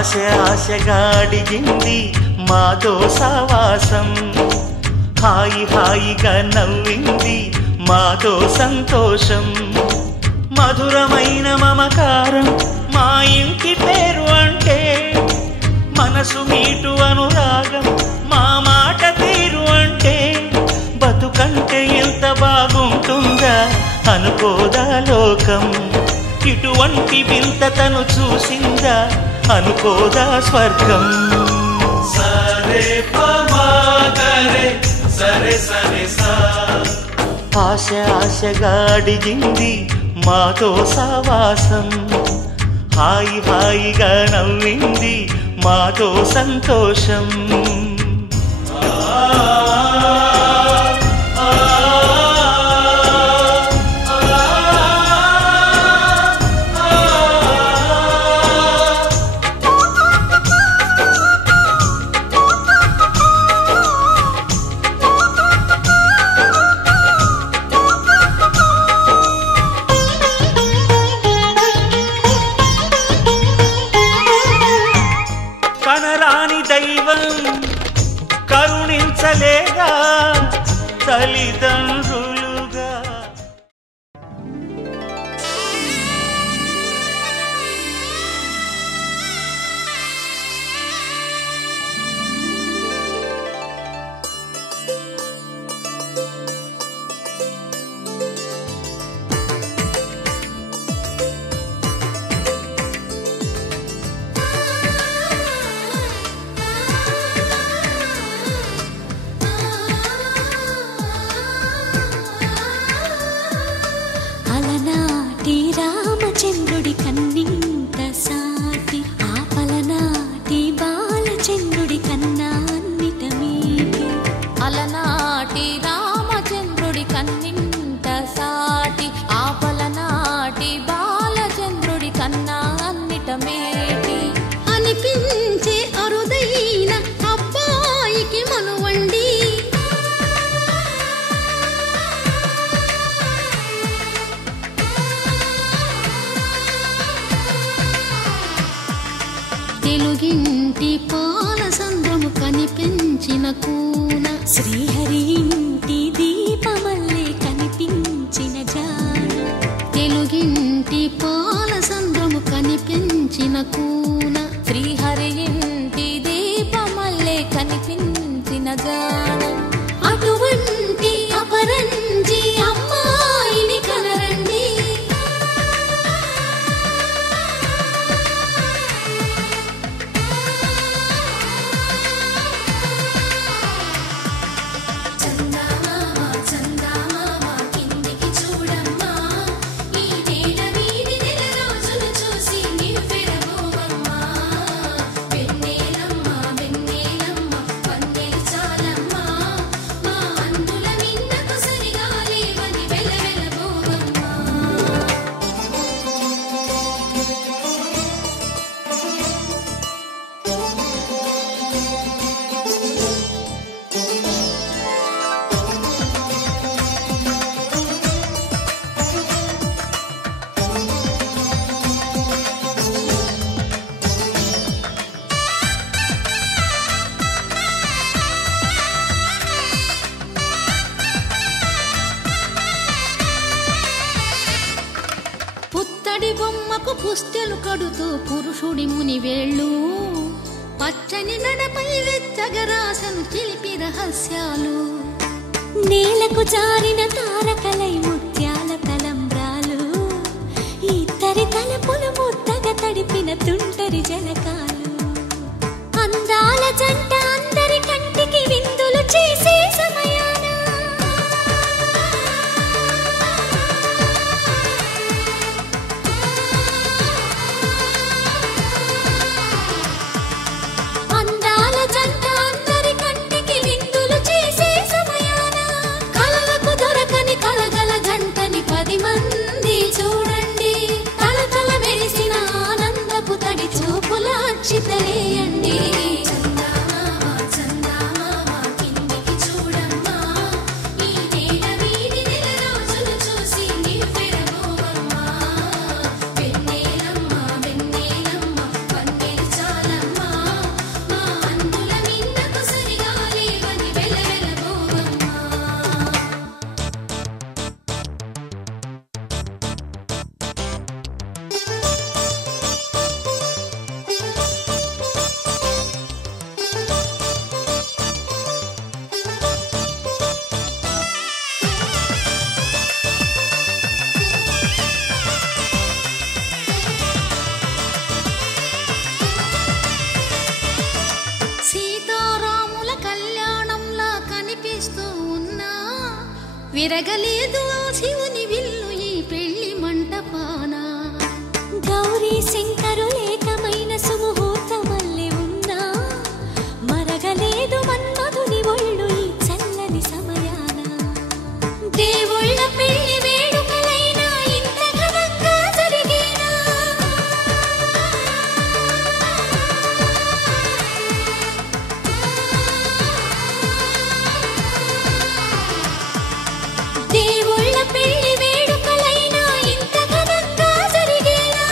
ఆశ ఆశగా అడిగింది మాతో సావాసం, హాయి హాయిగా నవ్వింది మాతో సంతోషం, మధురమైన మమకారం మా ఇంటి పేరు అంటే, మనసు మీటు అనురాగం మా మాట తీరు అంటే, బతుకంటే ఎంత బాగుంటుందా అనుకోదా లోకం, ఇటువంటి వింత తను చూసిందా అనుకోదా స్వర్గం. సరే పమాగరే సరే సరే సా, ఆశ ఆశగా అడిగింది మాతో సావాసం, హాయి హాయిగా నవ్వింది మాతో సంతోషం. కనరాని దైవం కరుణించలేదా తల్లిదండ్రులుగా. అలనాటి రామచంద్రుడి కన్నింత సాటి, ఆపలనాటి బాలచంద్రుడి కన్నా అన్నిట మీటి. అలనాటి రామచంద్రుడి కన్నింత సాటి, ఆపలనాటి బాలచంద్రుడి కన్నా అన్నిట మేటి. అనిపించే అరుదైన అబ్బాయికి మనువండి, తెలుగింటి పాల సంద్రము కనిపించిన కూన, శ్రీహరి ఇంటి దీపమల్లే కనిపించిన జాన. తెలుగింటి పాల సంద్రము కనిపించిన కూన, శ్రీహరి ఇంటి దీపమల్లే కనిపించిన జాన. అటువంటి అపరంజి అమ్మాయిని కనరండి, చందమామ చందమామ కిందికి చూడమ్మా, ఈ నేల వీధి నెల రోజులు చూసి నివ్వెరబోవమ్మా. వెన్నెలమ్మ వెన్నెలమ్మ వన్నెలు చాలమ్మా, మా అందుల మిన్నకు సరిగా లేవని వెలవెలబోవమ్మా. పుత్తడి బొమ్మకు పుస్తెలు కడుతూ పురుషుడి ముని వేళ్ళు, పచ్చని నడపై వెచ్చగరాసను చిలిపి రహస్యాలు, నేలకు జారిన తారకలై ముత్యాల తలంబ్రాలు, ఇద్దరి తలపులు ముద్దగా తడిపిన తుంటరి జలకాలు, అందాల జంట అందరి కంటికి విందులు చేసే సమయాన, అందాల జంట అందరి కంటికి విందులు చేసే సమయాన, కలలకు దొరకని కల విరగలేదు ఆ శివుని విల్లు ఈ పెళ్లి మంటపాన. గౌరీ శంకరు ఏకమైన సుముహూర్తమల్లె ఉన్నా మరగలేదు మన్మధుని ఒళ్ళు ఈ చల్లని సమయాన. దేవుళ్ళ పెళ్లి వేడుకలైనా ఇంత ఘనంగా జరిగేనా? దేవుళ్ళ పెళ్లి వేడుకలైనా ఇంత ఘనంగా జరిగేనా?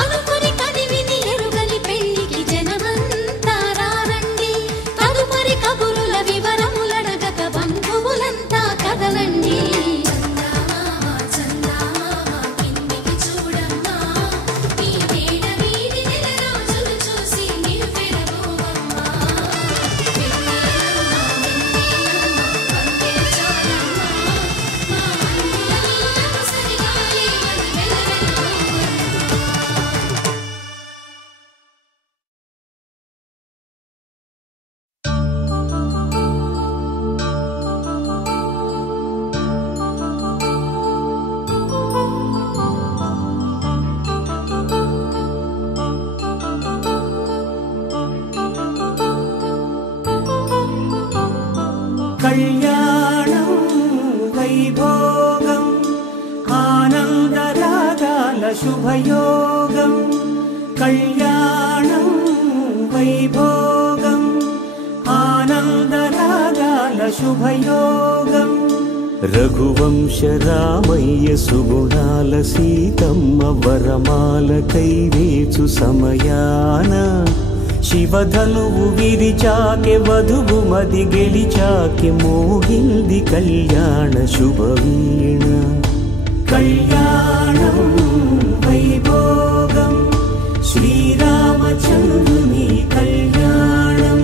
అనుకుని కదివిని ఎరుగని పెళ్లికి జనమంతా రారండి. తదుపరి కబురుల వివరములడగక బంధువులంతా కదలండి. కిందికి చూడమ్మా, ఈ వేడ వీధి నెల రోజులు చూసి నివ్వెరపోవమ్మా. కళ్యాణం వైభోగం ఆనందరాగాల శుభయోగం. కళ్యాణం వైభోగం ఆనందరాగాల శుభయోగం. రఘువంశ రామయ్య సుగుణాల సీతమ్మ వరమాల కైవేచు సమయాన శివధనువు విరిచాకె వధువు మది గెలిచాకె మోగింది కళ్యాణ శుభవీణ. కళ్యాణం వైభోగం శ్రీరామచంద్రుని కళ్యాణం.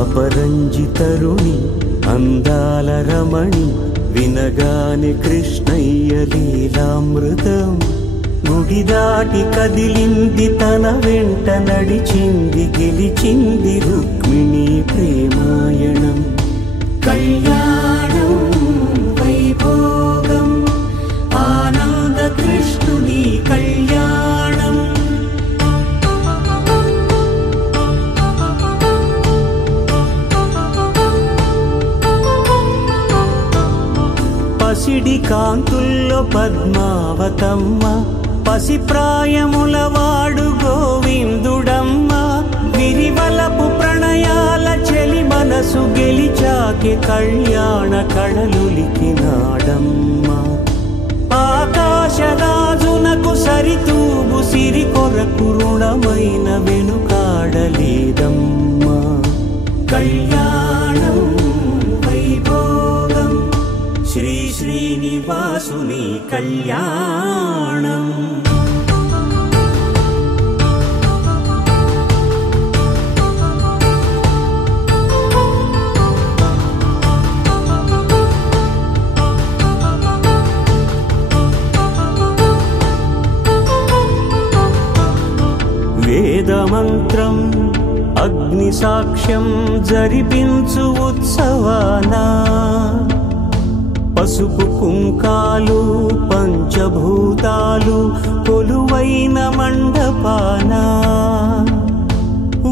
అపరంజితరుణి అందాల రమణి వినగానే కృష్ణయ్య లీలామృతం. గుడి దాటి కదిలింది తన వెంట నడిచింది గెలిచింది రుక్మిణి ప్రేమాయణం. కళ్యాణం వైభోగం ఆనంద కృష్ణుని కళ్యాణం. పసిడి కాంతుల్లో పద్మావతమ్మ పసిప్రాయముల వాడు గోవిందుడమ్మ. విరివలపు ప్రణయాల చెలి మనసు గెలిచాకె కళ్యాణ కళలులికినాడమ్మ. ఆకాశరాజునకు సరితూగు సిరి కొరకు రుణమైన వెనుకాడలేదమ్మా. కళ్యాణం వైభోగం శ్రీ శ్రీనివాసుని కళ్యాణం. వేదమంత్రం అగ్ని సాక్ష్యం జరిపించు ఉత్సవానా. పసుపు కుంకాలు పంచభూతాలు కొలువైన మండపాన.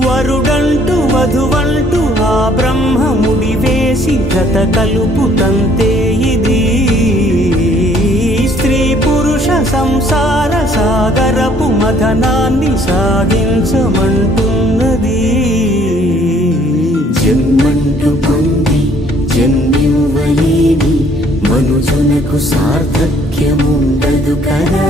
వరుడంటూ వధువంటూ ఆ బ్రహ్మముడి వేసి జత కలుపుతంతే ఇది. స్త్రీ పురుష సంసార సాగరపు మథనాన్ని సాగించమంటున్నది. జన్మంటూ పొంది జన్మివ్వలేని మనుజునకు సార్థక్యముండదు కదా.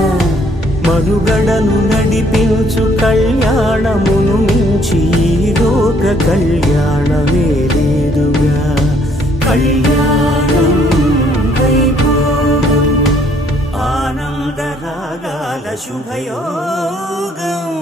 మనుగడను నడిపించు కళ్యాణమును మించి ఈ లోక కళ్యాణమే లేదుగా. కళ్యాణం వైభోగం ఆనందరాగాల శుభయోగం.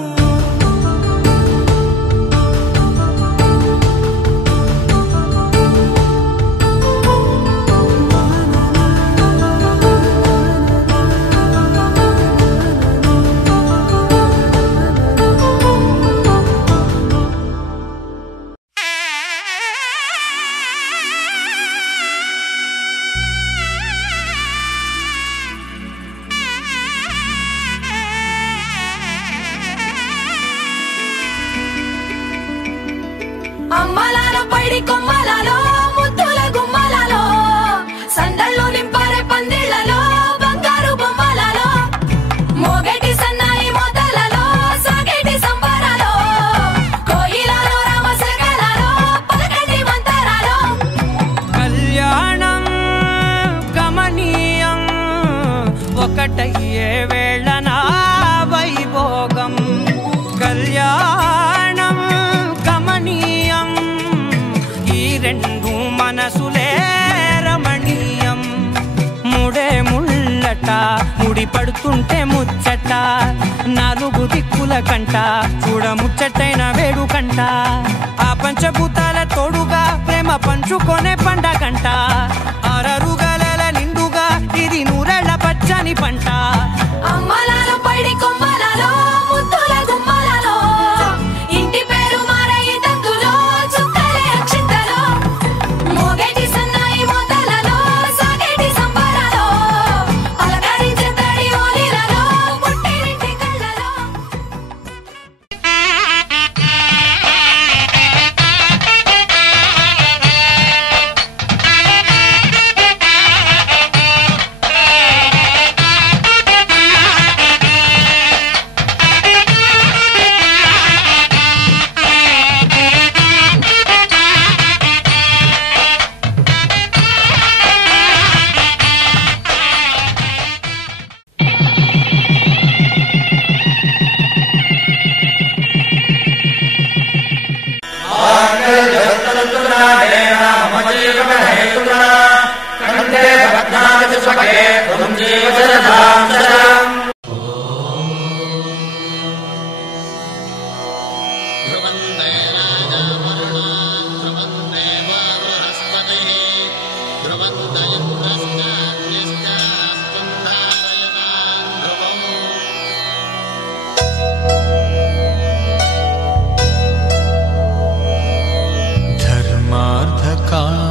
అమ్మలాల పైడి కొమ్మలలో ముద్దుల గుమ్మలలో సందళ్ళు నింపారే పందిళ్లలో బంగారు బొమ్మలలో మోగేటి సన్నాయి మోతలలో సాగేటి సంబరాలో కోయిలలో రామశకలలో పలకండి మంతరాలో కళ్యాణం గమనీయం ఒకటయ్యే వేళ నా వైభోగం కళ్యాణం గమనీయం ఈ రెండు మనసులే రమణీయం ముడే ముళ్ళట ముడి పడుతుంటే ముచ్చట నాలుగు దిక్కుల కంట చూడ ముచ్చటైన వేడుకంట ఆ పంచభూతాల తోడుగా ప్రేమ పంచుకొనే పండగంట అరరుగలల నిండుగా ఇది నూరెళ్ళ పచ్చని పంట అమ్మలాల పైడి కొమ్మలలో ముద్దుల గుమ్మలలో ఇంటి పేరు మారయి తంతులో చుక్కలే అక్షింతలో మోగేటి సన్నాయి మోతలలో సాగేటి సంబరాలో పలకరించే తడి ఓలిలలో పుట్టినింటి కళ్ళలో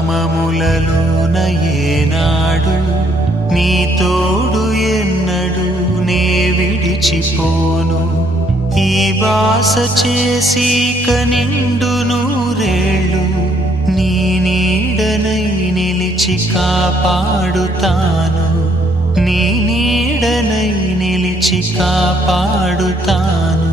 కామములలోన ఏనాడు నీ తోడు ఎన్నడు నే విడిచిపోను ఈ వాస చేసి కనిండు నూరేళ్ళు నీ నీడనై నిలిచి కాపాడుతాను నీ నీడనై నిలిచి కాపాడుతాను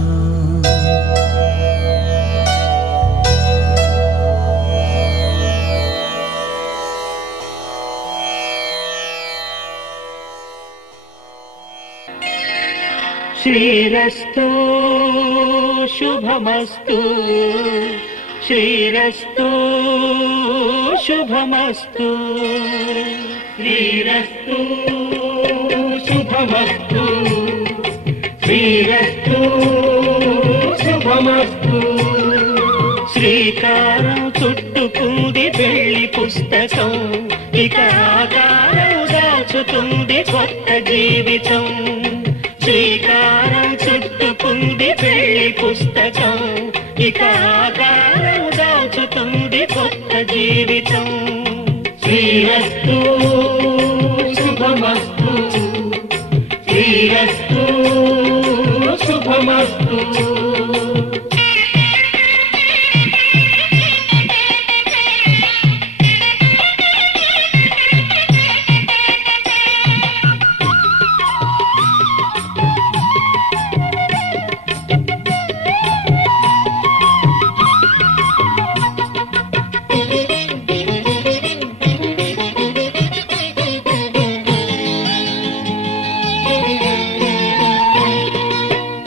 శ్రీరస్తు శుభమస్తు శ్రీరస్తు శుభమస్తు శ్రీరస్తు శుభమస్తు శ్రీరస్తు శుభమస్తు శ్రీకారం చుట్టుకుంది పెళ్లి పుస్తకం ఇక ఆకారం దాచుతుంది కొత్త జీవితం శ్రీకారం చుట్టుకుంది పెళ్లి పుస్తకం ఇక ఆకారం దాచుతుంది కొత్త జీవితం శ్రీరస్తు శుభమస్తు శ్రీరస్తు శుభమస్తు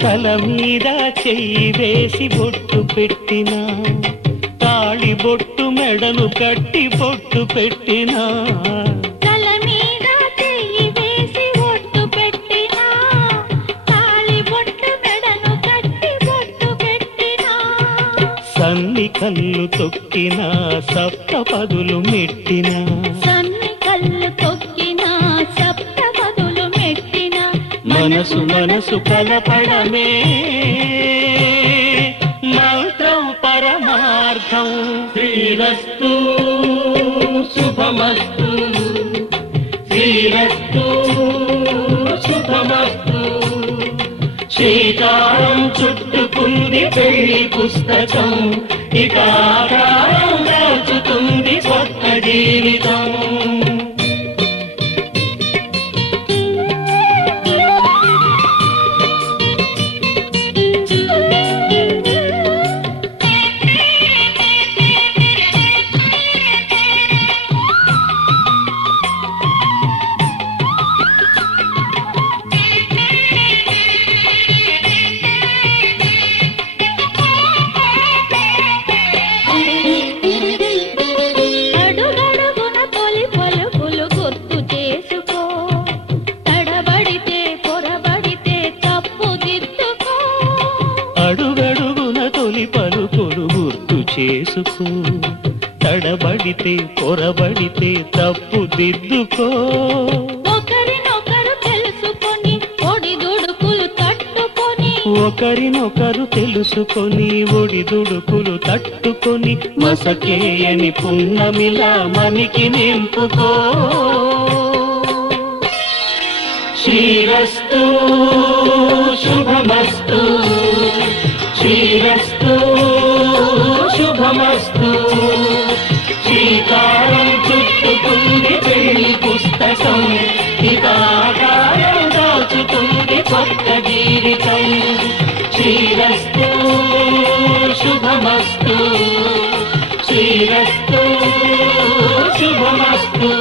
తల మీద చెయ్యి వేసి బొట్టు పెట్టినా తాళి బొట్టు మెడను కట్టి బొట్టు పెట్టినా తల మీద చెయ్యి వేసి బొట్టు పెట్టినా తాళి బొట్టు మెడను కట్టి బొట్టు పెట్టినా సన్ని కళ్ళు తొక్కినా సప్త పదులు మెట్టినా సన్ని కళ్ళు తొక్కినా సప్త పదులు మెట్టినా మనసు మనసు కలపడమే మంత్రం పరమార్థం శ్రీరస్తు శుభమస్తు శ్రీరస్తు శుభమస్తు శ్రీకారం చుట్టుకుంది పెళ్లి పుస్తకం ఇక జీవితం. చేసుకో, తడబడితే పొరబడితే తప్పు దిద్దుకో. ఒకరినొకరు తెలుసుకొని ఒడిదుడుకులు తట్టుకొని, ఒకరినొకరు తెలుసుకొని ఒడిదుడుకులు తట్టుకొని, మసకేయని పున్నమిలా మనికి నింపుకో. శ్రీరస్తు శుభమస్తు, శ్రీరస్తు శుభమస్తు. శ్రీకారం చుట్టుకుంది పెళ్లి పుస్తకం, ఇకాకారం దాచుతుంది కొత్త జీవితం. శ్రీరస్తు శుభమస్తు, శ్రీరస్తు శుభమస్తు.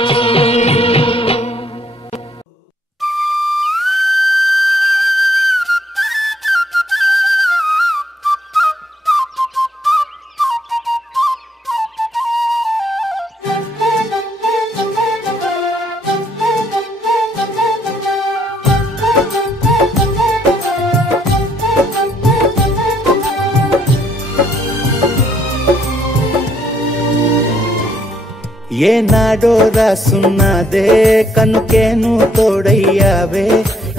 ఏనాడో రాసున్నదే కనుకేను తోడయ్యావే,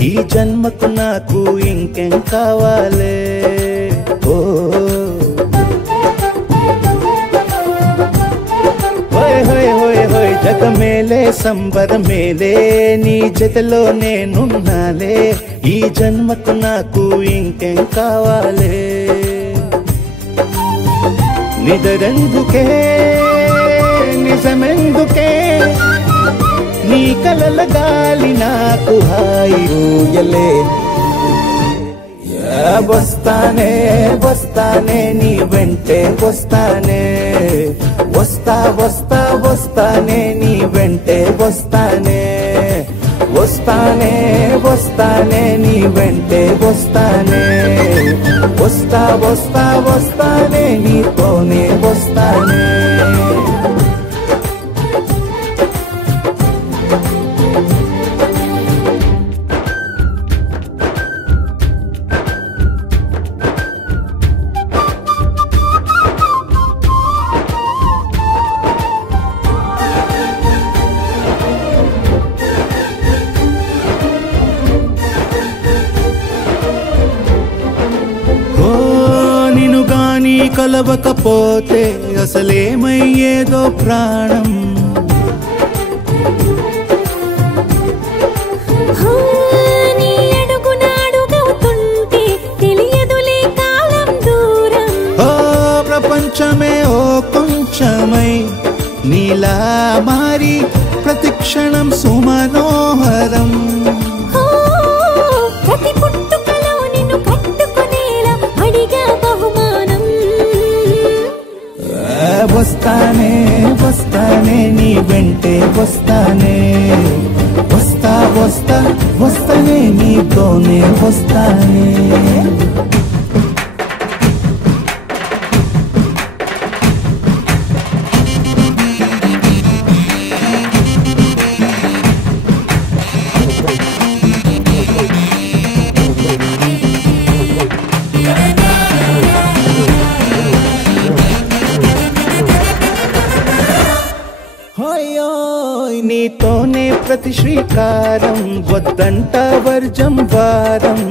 ఈ జన్మకు నాకు ఇంకేం కావాలే. ఓ హోయ్ హోయ్ హోయ్ హోయ్ జగమేలే సంబరమేలే, నీ జతలో నేనున్నాలే, ఈ జన్మకు నాకు ఇంకేం కావాలే. నిదరెందుకే నిజమెందుకే, నీ కలల గాలి నాకు హాయి ఊయలే. వస్తానే వస్తానే నీ వెంటే వస్తానే, వస్తా వస్తా వస్తానే నీ వెంటే వస్తానే, వస్తానే వస్తానే నీ వెంటే వస్తానే, వస్తా వస్తా వస్తానే నీతోనే వస్తానే. కలవకపోతే అసలేమయ్యేదో ప్రాణం, నీ అడుగునాడుగవుతుంటే తెలియదులే కాలం దూరం. ఓ ప్రపంచమే ఓ కొంచెమై నీలా మారి ప్రతిక్షణం సుమనోహరం. ప్రతి పుట్టుకలో నిన్ను కట్టుకునేలా అడిగా బహుమానం. వస్తానే వస్తానే నీ వెంటే వస్తానే, వస్తా వస్తా వస్తానే నీతోనే వస్తానే. నీతోనే ప్రతి శ్రీకారం, వద్దంట వర్జం వారం.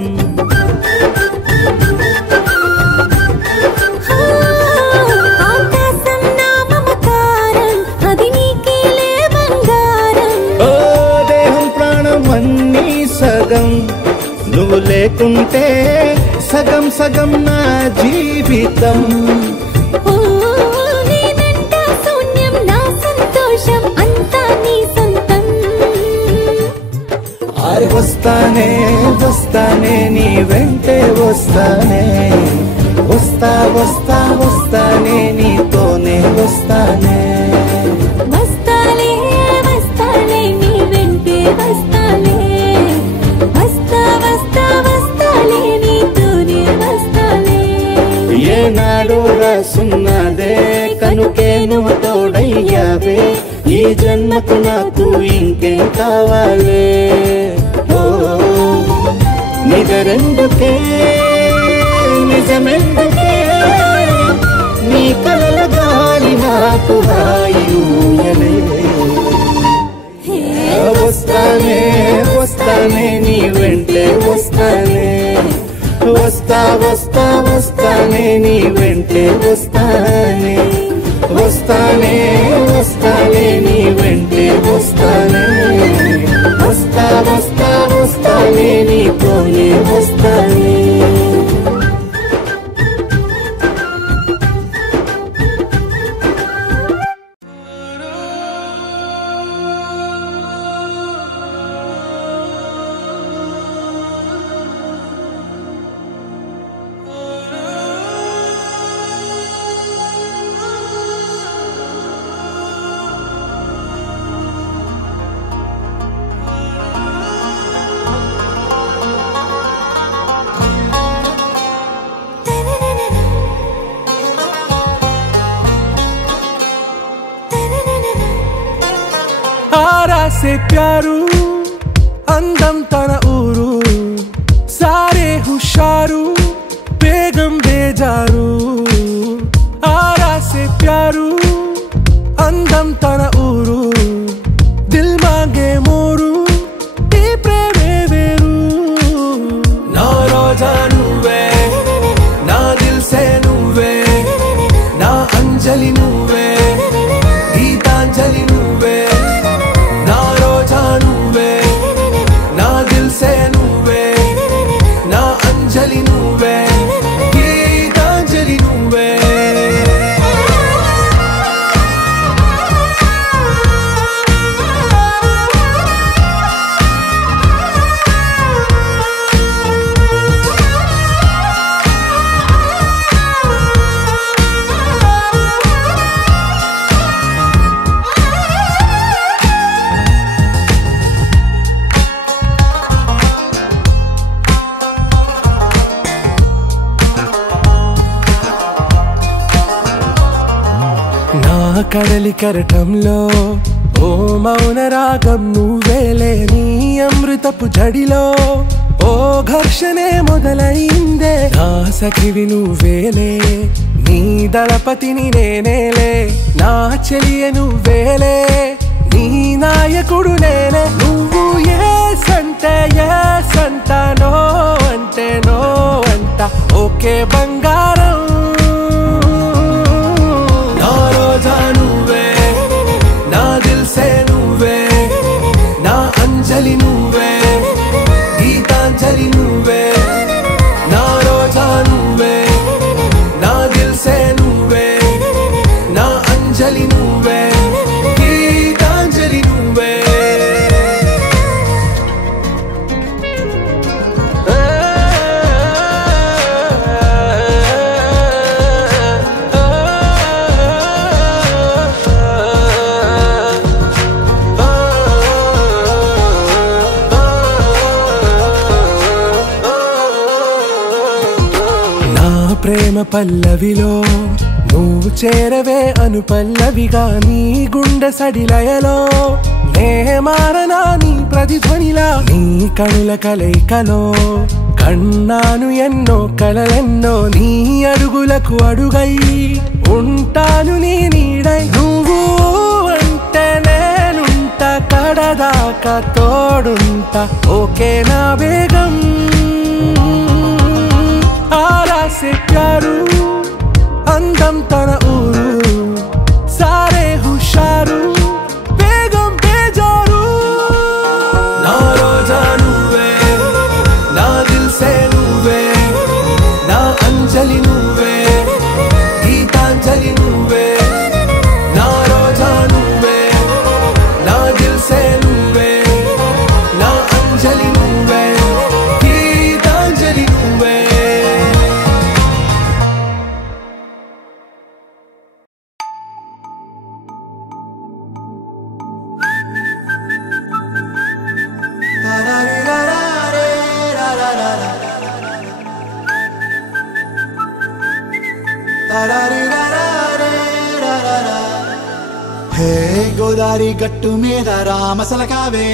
ఆకాశం నా మమకారం, అది నీకేలే బంగారం. ఓ దేహం ప్రాణం అన్నీ సగం, నువ్వు లేకుంటే సగం సగం నా జీవితం. నేనంట శూన్యం నా సంతోషం, వస్తానే వస్తానే నీ వెంటే వస్తానే వస్తా వస్తా వస్తానే నీతోనే వస్తానే వస్తాలే వస్తాలే నీ వెంటే వస్తాలే వస్తా వస్తా వస్తాలే నీతోనే వస్తాలే ఏనాడో రాసున్నదే కనుకే నువ్వు తోడయ్యావే ఈ జన్మకు నాకు ఇంకేం కావాలే నిజరెందుకే నిజమెందుకే నీ కలల గాలి నాకు హాయిలే వస్తానే వస్తానే నీ వెంటే వస్తానే వస్తా వస్తా వస్తానే నీ వెంటే వస్తానే వస్తానే వస్తానే నీ వెంటే వస్తానే వస్తా వస్తా వస్తానే నీతోనే వస్తానే आरा से प्यारू अंदम तन ऊरू सारे हुशारू बेगम बेजारू आरा से प्यारू अंदम तन ऊरू दिल मांगे मोरू नी प्रेमे वेरू ना रोजा नुवे ना दिल से नुवे ना अंजलि नुवे गीतांजलि नुवे ना रोजा नुवे ना दिल से नुवे ना अंजलि नुवे गीतांजलि नुवे కడలి కరటంలో ఓ మౌన రాగం నువ్వేలే నీ అమృతపు జడిలో ఓ ఘర్షణే మొదలైందే నా సఖివి నువ్వేలే నీ దళపతిని నేనేలే నా చెలియ నువ్వేలే నీ నాయకుడు నేనే నువ్వు ఏ సంట నో అంటే నో అంట ఓకే బంగారం रोजा नुवे ना दिल से नुवे ना अंजलि नुवे गीतांजलि नुवे ना रोजा नुवे ना दिल से नुवे ना अंजलि नुवे गीतांजलि नुवे ప్రేమ పల్లవిలో నువ్వు చేరవే అను పల్లవిగా నీ గుండె సడిలయలో నే మారనా నీ ప్రతిధ్వనిలా నీ కనుల కలయికలో కన్నాను ఎన్నో కలలెన్నో నీ అడుగులకు అడుగై ఉంటాను నీ నీడై నువ్వు అంటే నేనుంట కడదాకా తోడుంటా ఓకే నా బేగం आरा से प्यारू अंदम तन ऊरू सारे हुशारू बेगम बेजारू ना रोजा नुवे ना दिल से नुवे ना अंजलि नुवे गीतांजलि नुवे ना रोजा नुवे ना दिल से नुवे ना अंजलि नुवे హే గోదారి గట్టు మీద రామసలకావే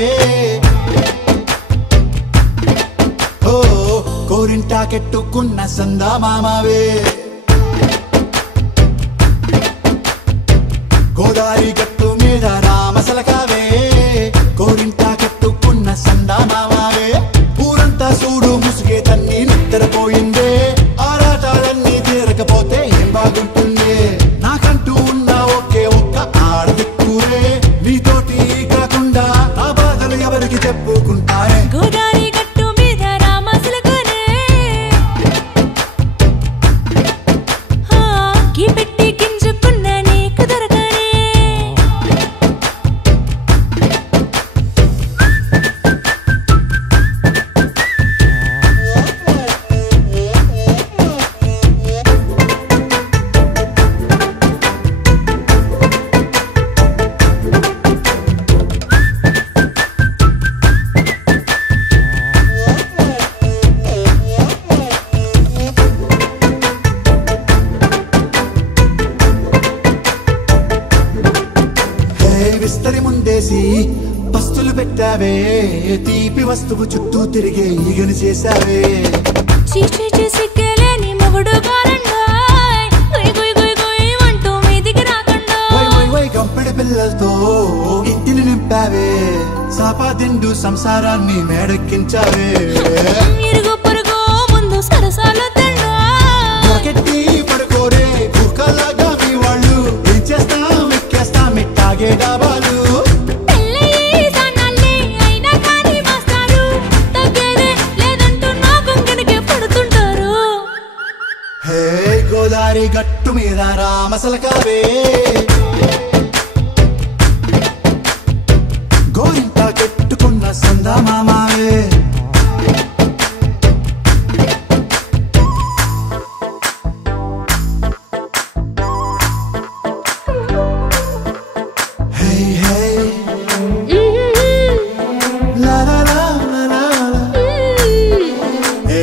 ఓ కోరింటాకెట్టుకున్న సందా మామావే గోదారి గట్టు మీద రామసలకావే కోరింటాకెట్టుకున్న సందా మామావే ఊరంతా చూడు ముసుగే తన్ని నిద్రపోయిందే ఆరాటాలన్నీ తీరకపోతే ఏం బాగుంటుంది నాకంటూ ఉన్న ఒకే ఒక్క ఆడదిక్కురే నీతోటి కాకుండా ఆ బాధలు ఎవరికి చెప్పుకుంటారే గోదారి గట్టు మీద రామసలకానే గీ పెట్టి గింజుకున్న నీకు దొరకనే విస్తరి ముందేసి పస్తులు పెట్టావే తీపి వస్తువు చుట్టూ తిరిగే ఈగను చేశావే చీచి సిగ్గలేని మొగుడు కాలండాయ్ గుయ్ గుయ్ గుయ్ గుయ్ అంటూ మీదికి రాకుండా వై గంపెడి పిల్లలతో ఇంటిని నింపావే సాపాదిండు సంసారాన్ని మేడెక్కించావే ఇరుగు పొరుగు ముందు సరసాలు తండా పొరకెట్టి పడుకోరే కుక్కలాగా మీ వాళ్ళు ఏం చేస్తాం ఎక్కేస్తాం ఇట్టాగే డాబాలు పెళ్ళయి సన్నాళ్ళే అయినా కానీ మాస్తారు తగ్గేదే లేదంటూ నా కొంగనికే పడుతుంటారు హే గోదారి గట్టు మీద రామసలకావే గోరింట కెట్టుకున్న సందా మామావే హే హే లా లా లా లా లా లా. హే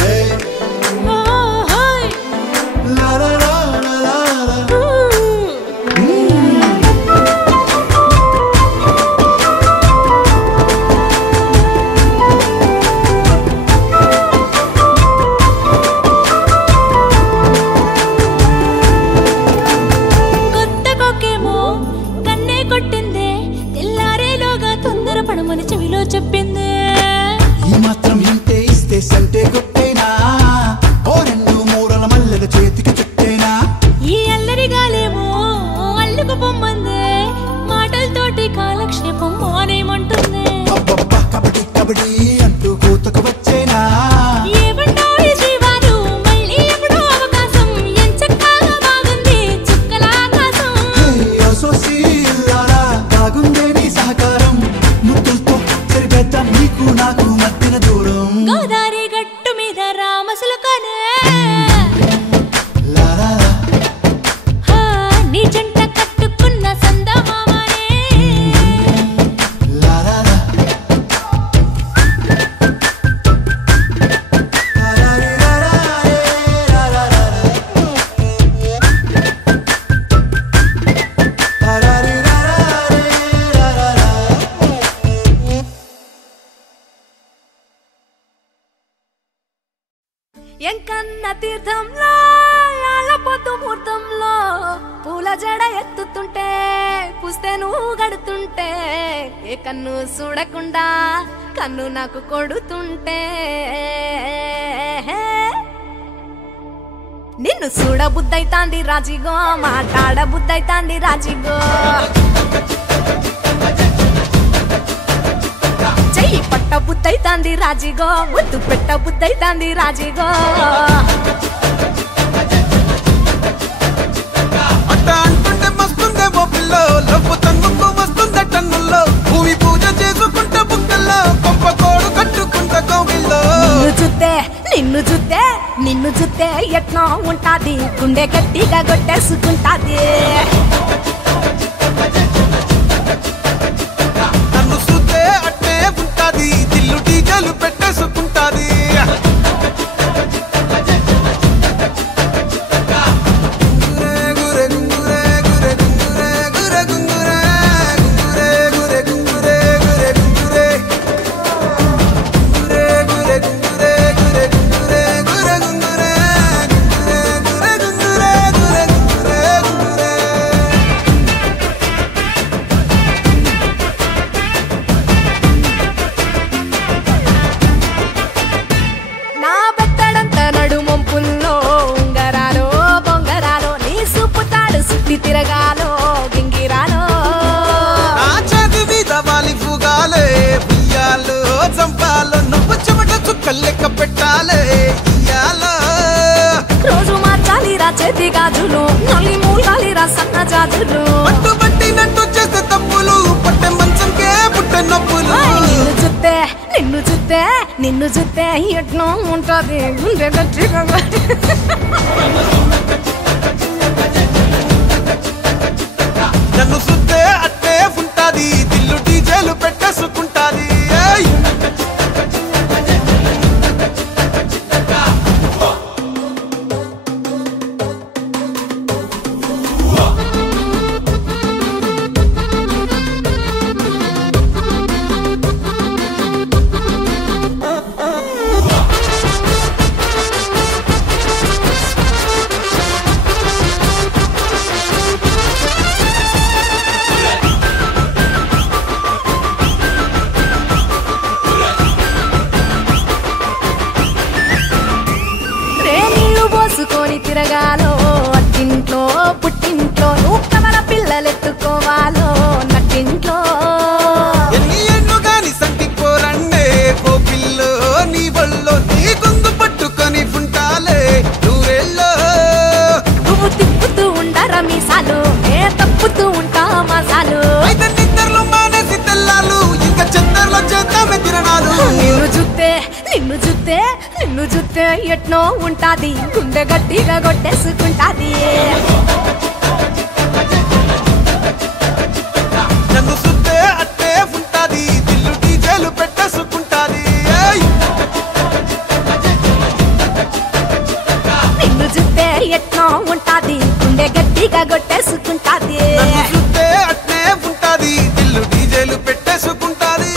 హే ఓహోయ్ లా లా లా లా లా లా. కొత్త కొక్కేమో కన్నే కొట్టిందే తెల్లారేలోగా తొందర పడమని చెవిలో చెప్పిందే ఈ మాత్రం ఇంటే ఇస్తే సంటే కొట్టేనా ఓ రెండు మూరల మల్లెల చేతికి చుట్టేనా ఈ అల్లరి గాలేమో అల్లుకు పొమ్మందే మాటలతోటి కాలక్షేపం మానేమంటుంది అబ్బబ్బా కబడ్డీ కబడ్డీ అంటూ కూతకు వచ్చేనా ఏమంటారు జీవాలు మళ్ళీ ఎప్పుడో అవకాశం ఎంచక్కా బాగుంది చుక్కల ఆకాశం హే అసోసి ఇల్లారా బాగుందే నీ సహకారం ముద్దులతో చెరిపేద్దాం నీకు నాకు మధ్యన దూరం గోదారి గట్టు మీద రామసలకానే లా లా లా. నీ జంట కట్టుకున్న సందమామనే లా లా లా. లా లా రీ లా లా రే లా లా లా లా. లా లా రీ లా లా రే లా లా లా. ఎంకన్న తీర్థంలో ఆలపోతు ముహూర్తంలో పూల జడ ఎత్తుతుంటే పుస్తే నువ్వు గడుతుంటే ఏ కన్ను చూడకుండా కన్ను నాకు కొడుతుంటే నిన్ను చూడ బుద్ధైతాంది రాజిగో మాట్లాడ బుద్ధైతాంది రాజిగో చెయ్యి పట్ట బుద్ధైతాంది రాజిగో ముద్దు పెట్ట బుద్ధైతాంది రాజిగో అట్ట అంటుంటే మస్తుందేమో పిల్లో లవ్వు తన్నుకు వస్తుందే టన్నుల్లో భూమి పూజ చేసుకుంటే బుక్కల్లో గొప్ప కోడు కట్టుకుంటే కౌగిల్లో నిన్ను చూస్తే నిన్ను చూస్తే ఎట్లా ఉంటాది గుండె గట్టిగా కొట్టేసుకుంటాది నన్ను చూస్తే అట్టే ఉంటాది దిల్లు టీజలు పెట్టేసుకుంటాది చంపాలో నువ్వు చెమట చుక్కలు లెక్క పెట్టాలే ఇయ్యాలో రోజు మార్చాలిరా చేతి గాజులు నల్లి మూలాలిరా సన్న జాజులు పట్టు పట్టినట్టు చేసే తప్పులు పట్టే మంచంకే పుట్టే నొప్పులు నిన్ను చూస్తే ఎట్నో ఉంటది గుండె గట్టిగా నన్ను చూస్తే అట్టే ఉంటాది దిల్లు డీజేలు పెట్టేసుకుంటాది తిరగాలో అట్టింట్లో పుట్టింట్లో నువ్వు కవల పిల్లలెత్తుకోవాలో నట్టింట్లో ఎన్ని ఎన్ను గాని సంటిపోరండే కోపిల్లో నీ వల్లో నీ గొంతు పట్టుకొని ఉంటాలే నూరేళ్ళో నువ్వు తిప్పుతూ ఉండరా మీసాలు ఏ తప్పుతూ ఉంటా మసాలు అయితే నిద్రలో మానేసి తెల్లాలు ఇంకా చెత్తర్లో చేద్దామే తిరణాలు నిన్ను చూస్తే ఎట్నో ఉంటాది గుండె గట్టిగా కొట్టేసుకుంటాది నన్ను చూస్తే అట్టే ఉంటాది దిల్లు డీజేలు పెట్టేసుకుంటాది నిన్ను చూస్తే ఎట్నో ఉంటాది గుండె గట్టిగా కొట్టేసుకుంటాది నన్ను చూస్తే అట్నే ఉంటాది దిల్లు డీజేలు పెట్టేసుకుంటాది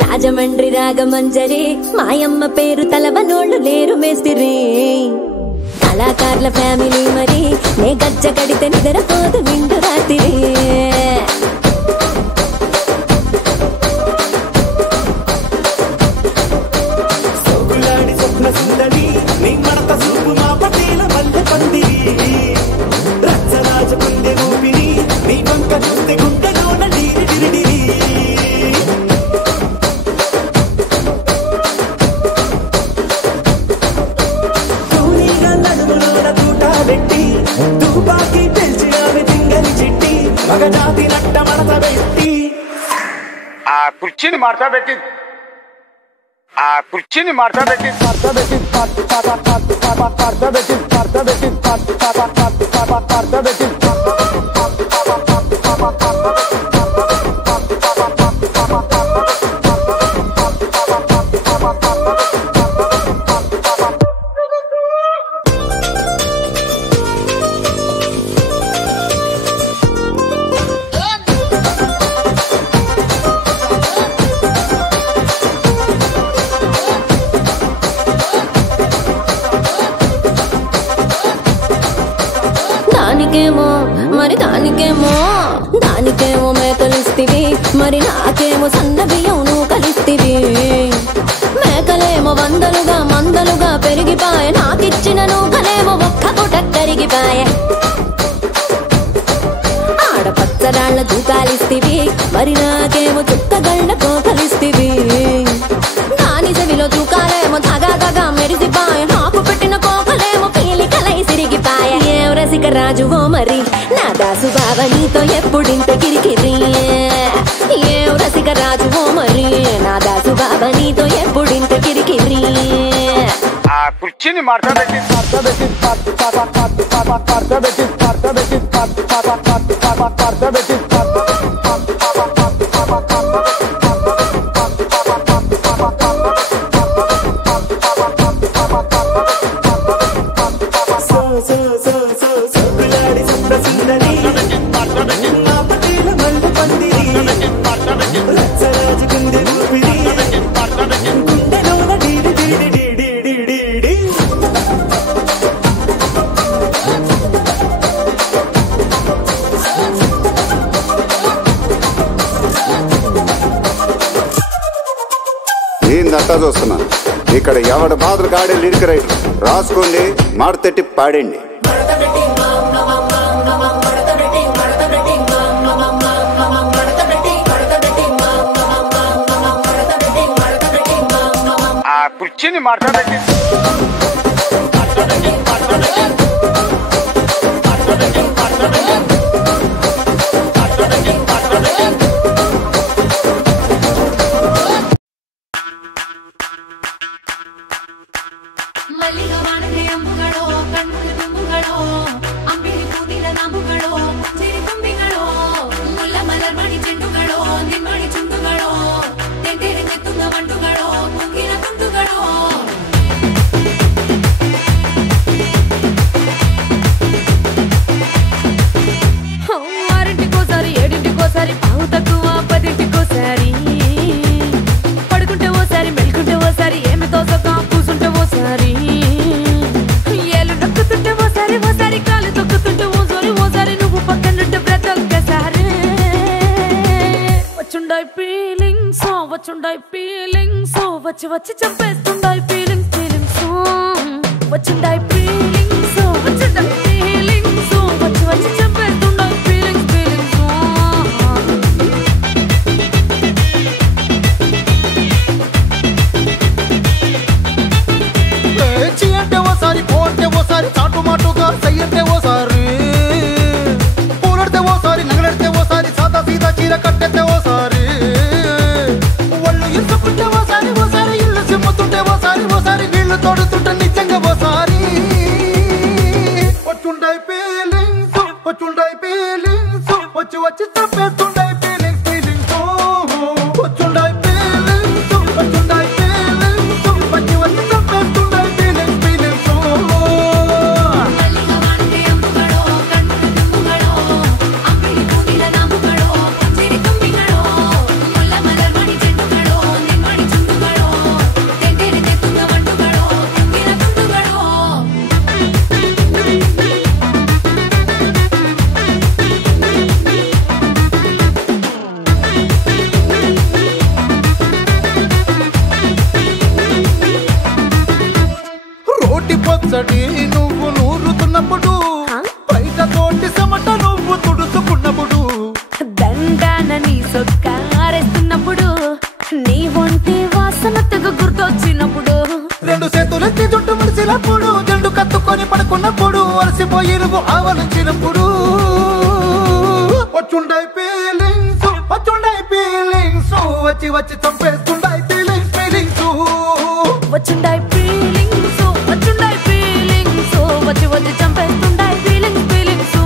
రాజమండ్రి రాగమంజరి మాయమ్మ పేరు తలవనోళ్ళు లేరు మేస్తిరి కళాకారుల ఫ్యామిలీ మరి నే గజ్జ కడితే నిద్రపోదు నిండు రాత్రి సోకులాడి స్వప్న సుందరి నీ మడత చూపు మా పటేల మల్లె పందిరి రచ్చరాజ కుందె ఊపిరి నీ వంక చూస్తే గుండెలోన డీరి డిరిడిరి తూనీగా నడుములోన తూట పెట్టి తుపాకి పెంచి ఆమె తింగని చిట్టి మగ జాతి నట్ట మడత పెట్టి ఆ కుర్చీని మార్తా పెట్టి దానికేమో మేకలిస్తివి మరి నాకేమో సన్న బియ్యం నువ్వు కలిస్తివి మేకలేమో మందలుగా పెరిగిపాయ నాకిచ్చిన నూకలేమో ఒక్క పూట కరిగిపాయ ఆడపచ్చరాళ్ళ దూకాలిస్తివి మరి నాకేమో చుక్కగళ్ళ కోకలిస్తివి దాని చెవిలో దూకాలేమో తగా మెరిసిపాయ నాకు పెట్టిన కోకలేమో పీలికలై సిరిగిపాయ ఏం రసిక రాజువో మరి నా దాసు బావ నీతో ఎప్పుడింత కిరికిరి ఏం రసిక రాజువో మరి నా దాసు బావ నీతో ఎప్పుడింత కిరికిరి ఆ కుర్చీని మార్తా పెట్టి సోకులాడి స్వప్న సుందరి మా పటేల మల్లె పందిరి రచ్చరాజ కుందె ఊపిరి గుండెలోన డీడి డీడి డీడి డీడి చూస్తున్నాను. ఇక్కడ ఎవడ బాధలు కాడే లిరిక్ రైట్ రాసుకోండి, మాడతెట్టి పాడండి. ఆ కుర్చీని మాట్లాడబెట్టి వచ్చి చంపేస్తుండాయి ఫీలింగ్స్ ఫీలింగ్స్ వచ్చిండాయి ఫీలింగ్స్ వచ్చిండాయి ఫీలింగ్స్ వచ్చి చంపేస్తుండాయి ఫీలింగ్స్ ఫీలింగ్స్ చీ అంటే ఓసారి పో అంటే ఓసారి చాటు మాటుగా సై అంటే ఓసారి పూలడితే ఓసారి నగలడితే ఓసారి సాదా సీదా చీర కట్టెత్తే ఓసారి ఒళ్ళు ఇసుకుంటే ఓసారి ఓసారి ఇల్లు సిమ్ముతుంటే ఓసారి ఓసారి నీళ్లు తోడుతుంటే నిజంగా ఓసారి వచ్చుండాయి ఫీలింగ్స్ వచ్చి వచ్చి చంపేస్తుండాయి ఫీలింగ్స్ ఫీలింగ్స్ వచ్చుండాయి ఫీలింగ్స్ వచ్చుండాయి ఫీలింగ్స్ వచ్చి వచ్చి చంపేస్తుండాయి ఫీలింగ్స్ ఫీలింగ్స్ పచ్చడి నువ్వు నూరుతున్నప్పుడు బయట తోటి సమట నువ్వు తుడుచుకున్నప్పుడు దండానని సొక్కారేస్తున్నప్పుడు నీ ఒంటి వాసన తెగ గుర్తొచ్చినప్పుడు రెండు చేతులెత్తి జుట్టు ముడిసినప్పుడు జండు కత్తుకొని పడుకున్నప్పుడు అలసిపోయి నువ్వు ఆవలించినప్పుడు వచ్చుండాయి ఫీలింగ్స్ వచ్చి వచ్చి చంపేస్తుండాయి ఫీలింగ్స్ ఫీలింగ్స్ వచ్చిండాయి ఫీలింగ్స్ వచ్చిండాయి ఫీలింగ్స్ వచ్చి వచ్చి చంపేస్తుండాయి ఫీలింగ్స్ ఫీలింగ్స్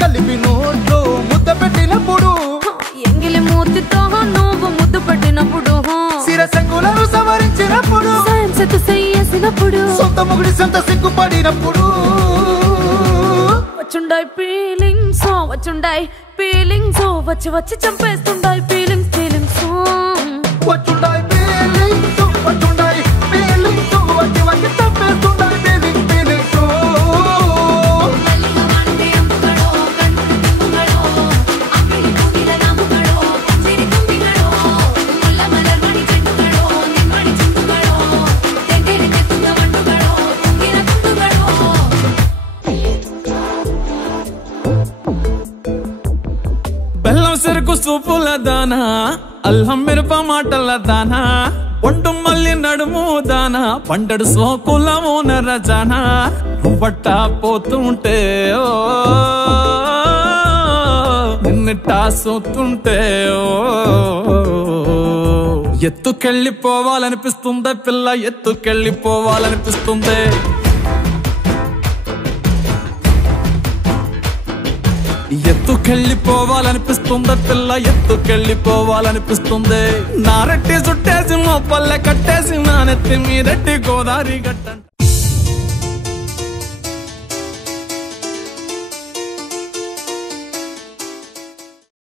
కలిపి నోట్లో ముద్ద పెట్టినప్పుడు ఎంగిలి మూతితో నువ్వు ముద్దు పెట్టినప్పుడు శిరసంగులను సవరించినప్పుడు సాయం సెత్తు చేసినప్పుడు సొంత ముగుడి సొంత సిగ్గుపడినప్పుడు వచ్చుండాయి ఫీలింగ్స్ వచ్చి వచ్చి చంపేస్తుండాయి ఫీలింగ్స్ ఫీలింగ్స్ వచ్చుండాయి ఫీలింగ్స్ వచ్చుండాయి ఫీలింగ్స్ వచ్చి వచ్చి చంపేస్తుండాయి ఫీలింగ్స్ ఫీలింగ్స్ బెల్లం సెరుకు సూపుల దానా అల్లం మిరప మాటల దానా ఒంటు మల్లి నడుము దానా పంటడు సోకులము నరజానా పట్ట పోతుంటే ఓ నిన్నిట్టా సోతుంటే ఓ ఎత్తుకెళ్ళిపోవాలనిపిస్తుందే పిల్ల ఎత్తుకెళ్ళిపోవాలనిపిస్తుందే ఎత్తుకెళ్ళిపోవాలనిపిస్తుందే పిల్ల ఎత్తుకెళ్ళిపోవాలనిపిస్తుందే నారెట్టి చుట్టేసి మోపల్లె కట్టేసి నా నెత్తి మీదట్టి గోదావరి గట్ట